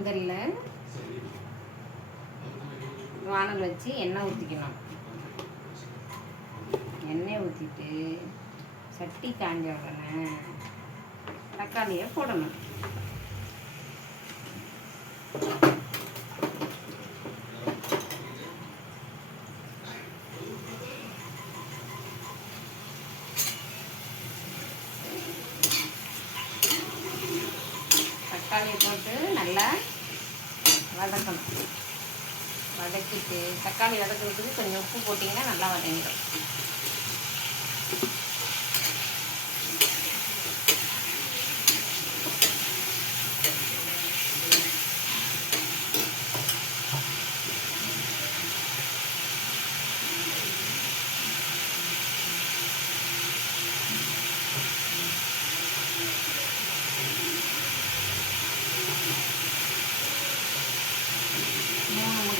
முதல்ல வானல் வச்சு எண்ணெய் ஊற்றிக்கணும் எண்ணெய் ஊற்றிட்டு சட்டி காஞ்ச உடனே தக்காளியை போடணும். தக்காளியை போட்டு நல்லா வதக்கணும். வதக்கிட்டு தக்காளி வதக்கிறதுக்கு கொஞ்சம் உப்பு போட்டிங்கன்னா நல்லா வதங்கிடும்.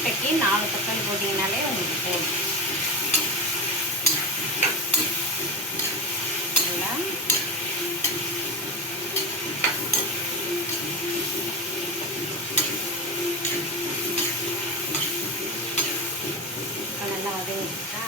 முட்டைக்கு நாலு தக்காளி போட்டிங்கனாலே உங்களுக்கு போதும் நல்லா இப்போ நல்லா வதங்கிடுச்சா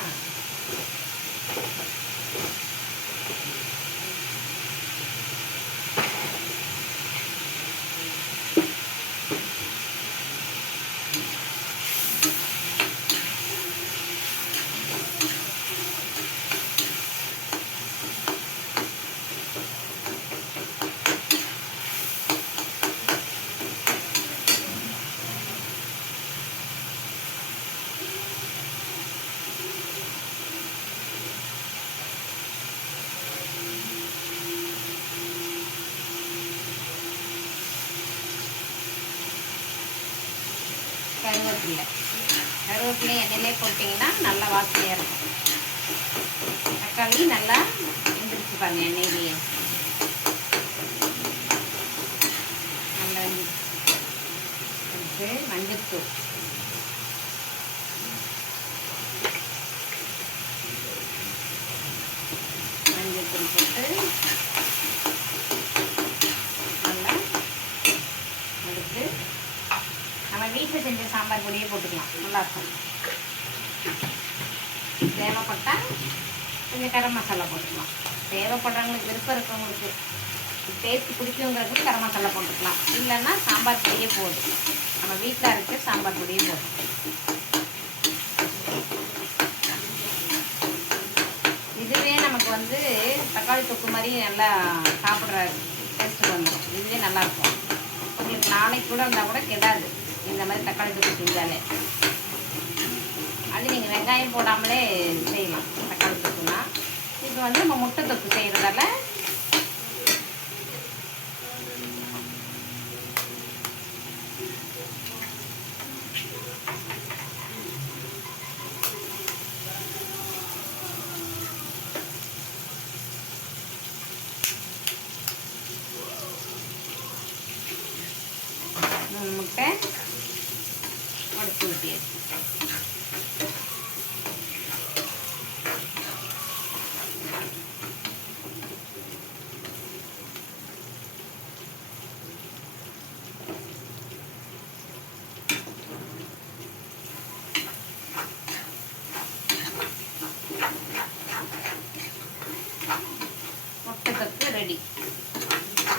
கருவேப்பிலை கருவேப்பிலை எண்ணெயிலே போட்டிங்கன்னா நல்லா வாசனையாக இருக்கும். தக்காளி நல்லா வெந்துருச்சு பாருங்க எண்ணெயிலேயே. நல்லா வெந்துருச்சு. மஞ்சத்தூள். மஞ்சத்தூள் போட்டு நல்லா அடுத்து நம்ம வீட்டில் செஞ்ச சாம்பார் பொடியே போட்டுக்கலாம். நல்லாயிருக்கும் தேவைப்பட்டால் கொஞ்சம் கரம் மசாலா போட்டுக்கலாம். தேவைப்படுறவங்களுக்கு விருப்பம் இருக்கவங்களுக்கு டேஸ்ட் பிடிக்குங்கிறதுக்கு கரம் மசாலா போட்டுக்கலாம். இல்லைன்னா சாம்பார் பொடியே போதும். நம்ம வீட்டில் இருக்கிற சாம்பார் பொடியே போதும். இதுவே நமக்கு வந்து தக்காளி தொக்கு மாதிரி நல்லா சாப்பிட்ற டேஸ்ட்டு வந்துடும் இதுவே நல்லாயிருக்கும் உங்களுக்கு நாளைக்கு கூட இருந்தால் கூட கெடாது. இந்த மாதிரி தக்காளி தொக்கு செஞ்சாலே. அது நீங்கள் வெங்காயம் போடாமலே செய்யலாம் தக்காளி தொக்குனா இப்போ வந்து நம்ம முட்டை தொக்கு செய்கிறதால முட்டை bien.